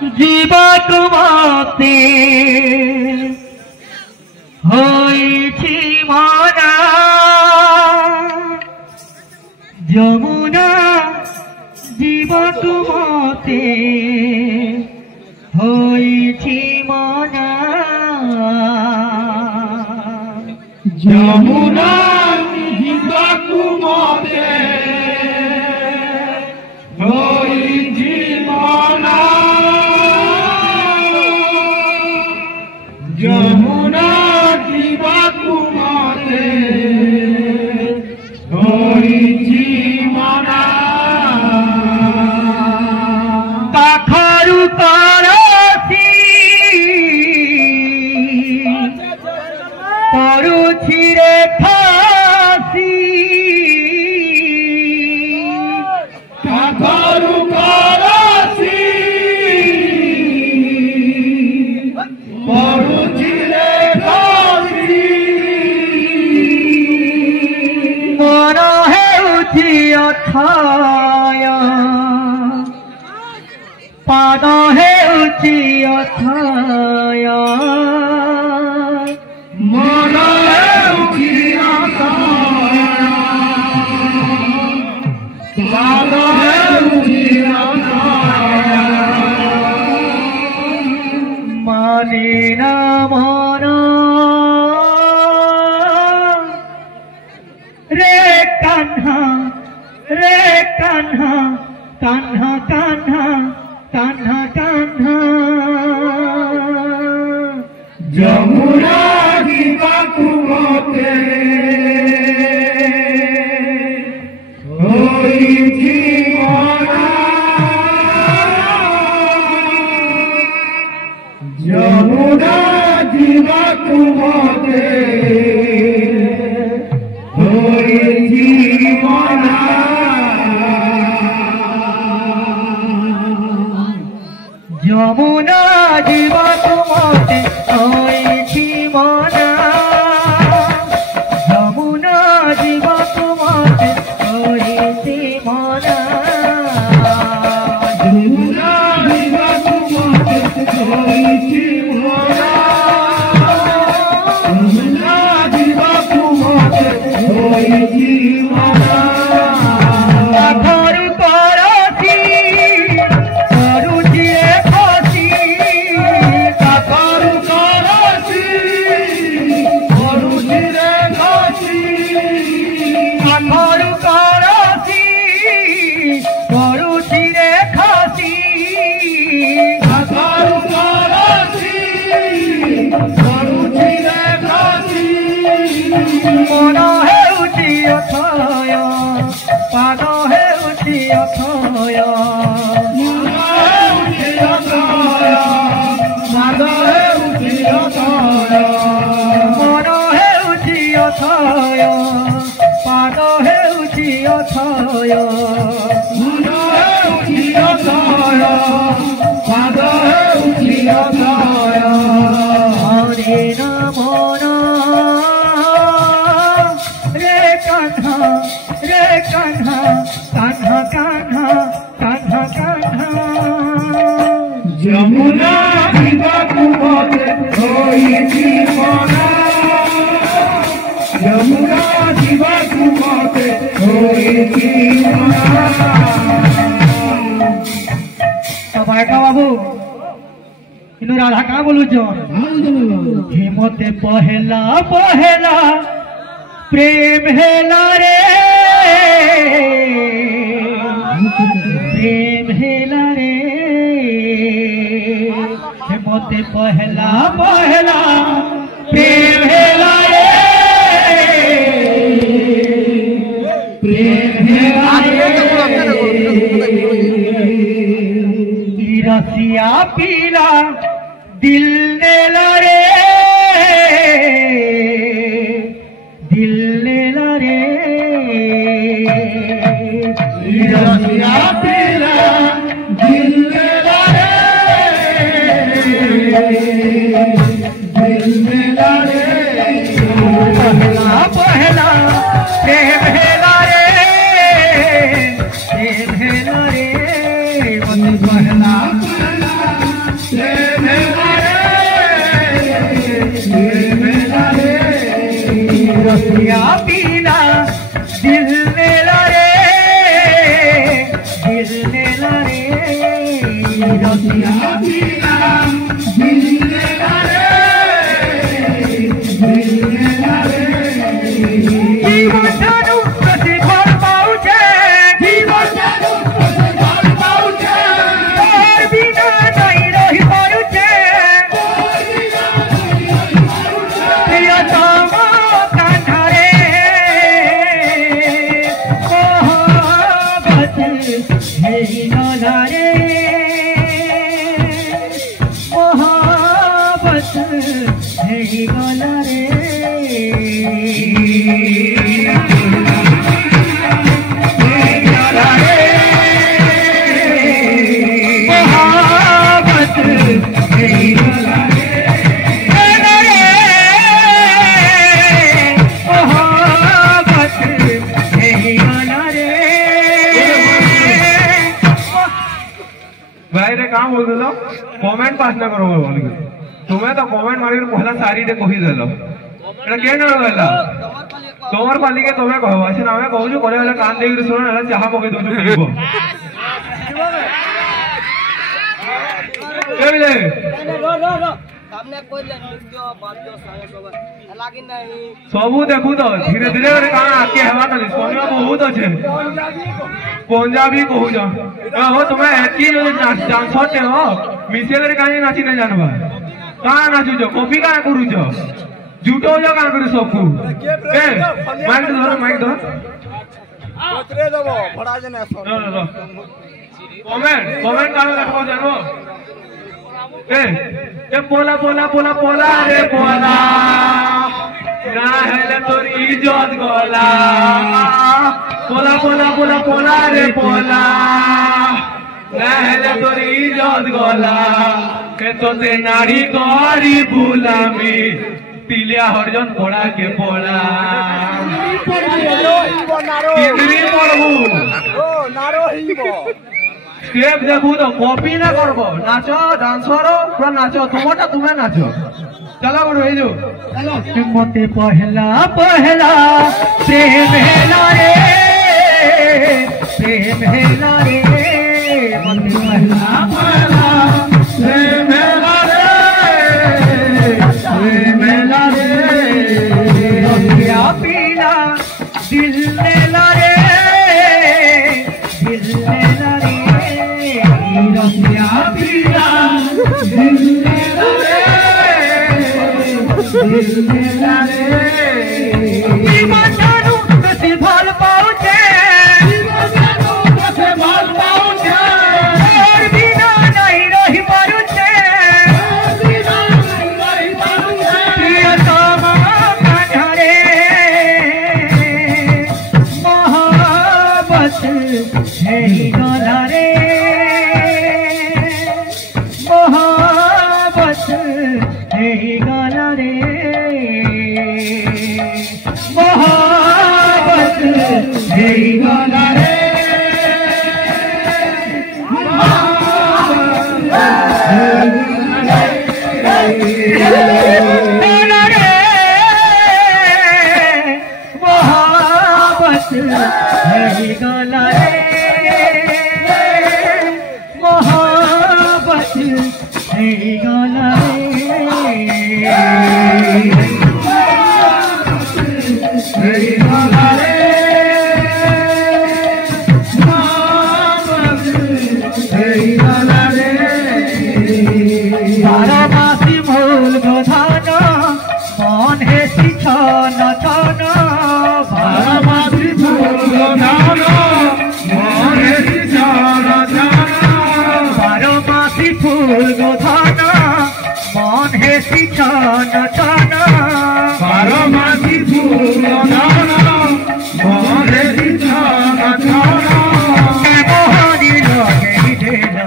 জীবক মতে হয়েছি মনা যমুনা জীবক মতে হয়েছি মনা যমুনা জীবক মতে হয়েছি মনা যমুনা জীবক মতে হয়েছি মনা পাখরু করছি পড়ুছি রে ফাঁসি পাখরু করছি পড়ুছি রে ফাঁসি মন ହେଉଛି ଅଥୟ ପାଦ ହେଉଛି ଅଥୟ ମନ ହେଉଛି ଅଥୟ ପାଦ ହେଉଛି ଅଥୟ ମାନିନ ମନ ରେ କାହ୍ନା କାହ୍ନା କାହ୍ନା କାହ୍ନା କାହ୍ନା ଯମୁନା ଯିବାକୁ ମତେ ହୋଇଛି ମନା ଯମୁନା ଯିବାକୁ ମତେ ହୋଇଛି ମନା যমুনা জীবক মতে হয়েছি মনা যমুনা জীবক মতে হয়েছি মনা যমুনা জীবক মতে হয়েছি মনা যমুনা জীবক মতে হয়েছি মনা পাখরু করছি পড়ুছি রে ফাঁসি পাখরু করছি পড়ুছি রে ফাঁসি পাখরু করছি পড়ুছি রে ফাঁসি পাখরু করছি পড়ুছি রে ফাঁসি মন ହେଉଛି ଅଥୟ ପାଦ ହେଉଛି ଅଥୟ ମନ ହେଉଛି ଅଥୟ ପାଦ ହେଉଛି ଅଥୟ ମନ ହେଉଛି ଅଥୟ ପାଦ ହେଉଛି ଅଥୟ ମନ ହେଉଛି ଅଥୟ ପାଦ ହେଉଛି ଅଥୟ ହରିଣ ମନ ରେ କାହ୍ନା କାହ୍ନା କାହ୍ନା କାହ୍ନା କାହ୍ନା ଯମୁନା ଯିବାକୁ ମତେ ହୋଇଛି ମନା ଯମୁନା ଯିବାକୁ ମତେ ହୋଇଛି ମନା तो बायका बाबू इनु राधा का बोलू हे मते पहला पहला प्रेम हेला रे प्रेम हेला रे हे मते पहला पहला प्रेम हेला रे प्रेम हेला रसिया पीला दिल ने लरे दिल ने लरे रसिया पीला दिल में लड़े दिल में लड़े पहला पहला प्रेम हेला रे प्रेम हेला रे पहला पहला रसिया पीला दिल ने लारे रसिया पीला दिल ने लारे जीवननु प्रति फल पाउछे जीवननु प्रति फल पाउछे तोर बिना नहीं रही पारुछे प्रियतम कांधारे मोहब्बत मेरी गलारे मोहब्बत मेरी गलारे भाई रे काम बोल देलो कमेंट पास ना करो बोल तुम्हें तो कमेंट मारी पहला सारी दे कहि देलो एटा के न रहला तोमर पाली के तोमे कहबो से नामे कहू जो करे वाला कान देई सुन ना चाहा मगे दो पीबो के बिले हमने कोई नृत्य बाद्य सारे सब लागिन नहीं सबू देखू तो धीरे धीरे करे कान आके हेवा तली सोनिया बहुत अच्छे पंजाबी कहू जा हो तुम्हें एकी जो डांस होते हो मिसे करे कानी नाची नहीं जानबा का नाचू जो कॉपी का करू जो झूठो जो का करे सबको ए माइक धर उतरे देबो बड़ा जने नो कमेंट कानो देखो जानो ए पोला पोला पोला पोला रे पोला ना हेले तोर इज्जत गोला पोला पोला पोला पोला रे पोला ना हेले तोर इज्जत गोला के तोते नारी करी बुलामी तिलिया हरजन पोड़ा के पोड़ा कितनी पढ़बू ओ नारो हिबो स्टेप देखू तो कॉपी ना करबो नाचो डांसरो पूरा नाचो तुमटा तुम्हें नाचो चलो गुरु हे जो चलो मोते पहला पहला प्रेम हेला रे प्रेम हेला रे मोते पहला पहला प्रेम हेला रे प्रेम हेला रे रसिया पीला दिल ने लारे दिल ने लारे रसिया पीला दिल ने लारे दिल ने लारे जीवननु प्रति फल पाउछे जीवननु प्रति फल पाउछे और बिना नहीं रही पारुछे बिना नहीं रही पारुछे प्रियतम कांधारे मोहब्बत है गलारे मोहब्बत है गलारे मोहब्बत है गलारे मोहब्बत है गलारे मोहब्बत है बारमासी मूल गोधाना मन है शिक्षण छन बारमासी मूल गोधाना मन है शिक्षण छन बारमासी फूल गोधाना मन है शिक्षण छन बारमासी फूल गोधाना मन है शिक्षण छन मोहनी लगे देना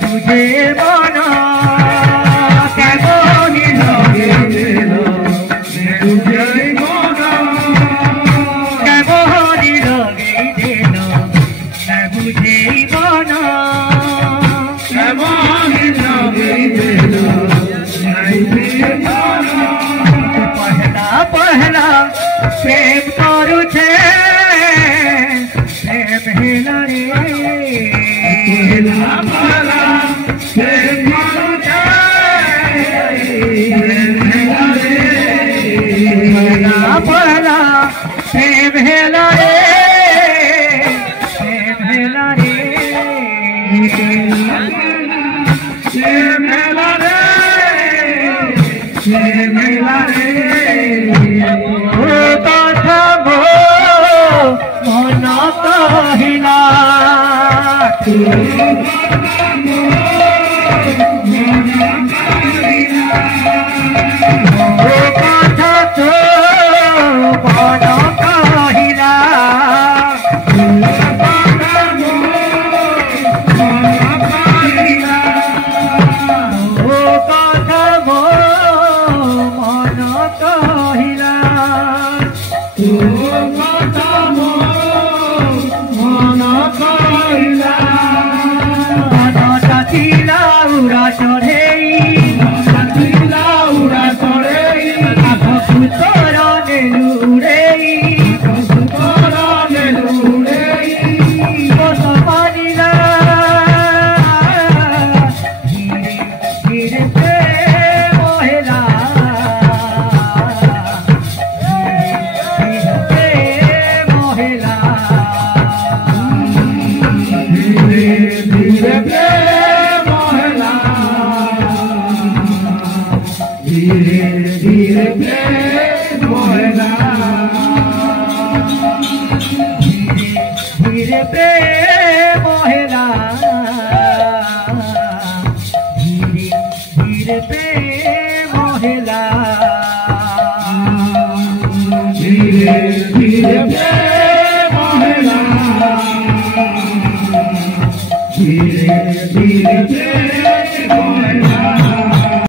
तुझे बना मोहनी लगे देना तुझे बना मोहनी लगे देना तुझे बना मोहनी लगे देना पहला पहला प्रेम करू छे प्रेम हेला रे हेला भला प्रेम करू छे हेला भला प्रेम हेला रे प्रेम हेला रे प्रेम हेला रे प्रेम हेला रे ओ कथा गो मन कहिला ओ कथा तो मन कहिला ओ कथा गो मन कहिला मनटा तिला उरा चढ़ेई आखु तोर नेलु उड़ेई बस मानिला धीरे धीरे प्रेम हेला धीरे प्रेम हेला धीरे धीरे प्रेम हेला धीरे धीरे प्रेम हेला धीरे प्रेम हेला धीरे धीरे प्रेम हेला धीरे धीरे प्रेम हेला धीरे धीरे प्रेम हेला